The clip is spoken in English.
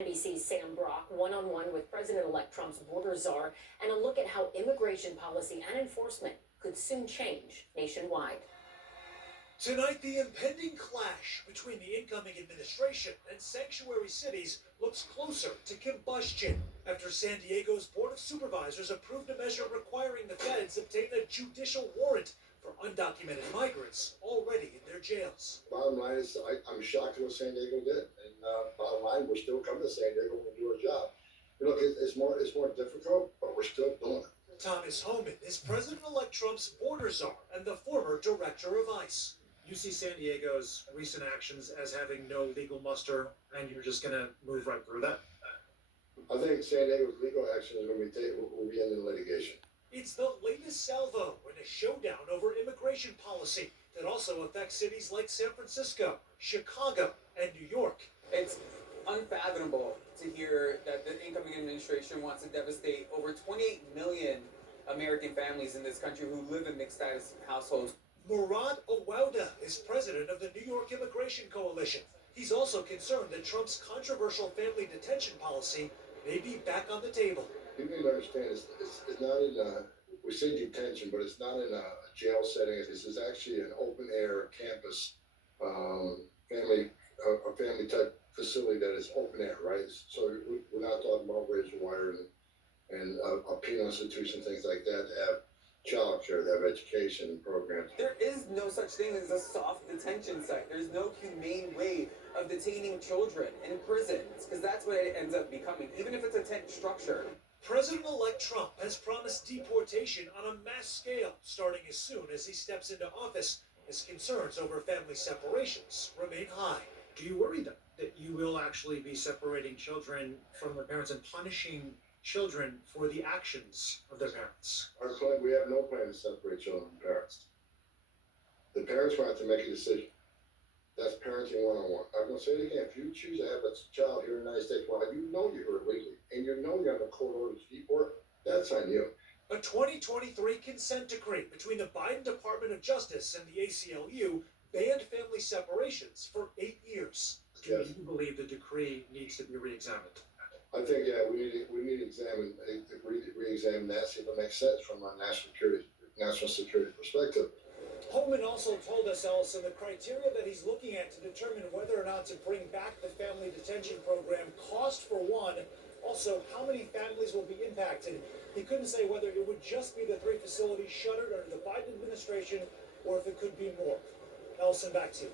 NBC's Sam Brock, one-on-one with President-elect Trump's border czar, and a look at how immigration policy and enforcement could soon change nationwide. Tonight, the impending clash between the incoming administration and sanctuary cities looks closer to combustion after San Diego's Board of Supervisors approved a measure requiring the feds obtain a judicial warrant for undocumented migrants already in their jails. Bottom line is, I'm shocked at what San Diego did. And bottom line, we're still coming to San Diego and do our job. Look, it's more difficult, but we're still doing it. Thomas Homan is President-elect Trump's border czar and the former director of ICE. You see San Diego's recent actions as having no legal muster, and you're just going to move right through that? I think San Diego's legal action is going to be ending litigation. It's the latest salvo in a showdown over immigration policy that also affects cities like San Francisco, Chicago, and New York. It's unfathomable to hear that the incoming administration wants to devastate over 28 million American families in this country who live in mixed status households. Murad Awauda is president of the New York Immigration Coalition. He's also concerned that Trump's controversial family detention policy may be back on the table. You need to understand, it's not in we say detention, but it's not in a jail setting. This is actually an open air campus, a family type facility that is open air, right? So we're not talking about razor wire and a penal institution, things like that, to have child care, to have education programs. There is no such thing as a soft detention site. There's no humane way of detaining children in prisons, because that's what it ends up becoming, even if it's a tent structure. President-elect Trump has promised deportation on a mass scale starting as soon as he steps into office, as concerns over family separations remain high. Do you worry that you will actually be separating children from their parents and punishing children for the actions of their parents? Our plan, we have no plan to separate children from parents. The parents will have to make a decision. That's parenting one-on-one. I'm going to say it again. If you choose to have a child here in the United States, well, you know you're illegally, and you know you're on a court order to deport, that's on you. A 2023 consent decree between the Biden Department of Justice and the ACLU banned family separations for 8 years. Do you believe the decree needs to be re-examined? I think, yeah, we need to re-examine that, see if it makes sense from a national security perspective. Holman also told us, Ellison, the criteria that he's looking at to determine whether or not to bring back the family detention program, cost for one, also how many families will be impacted. He couldn't say whether it would just be the 3 facilities shuttered under the Biden administration or if it could be more. Ellison, back to you.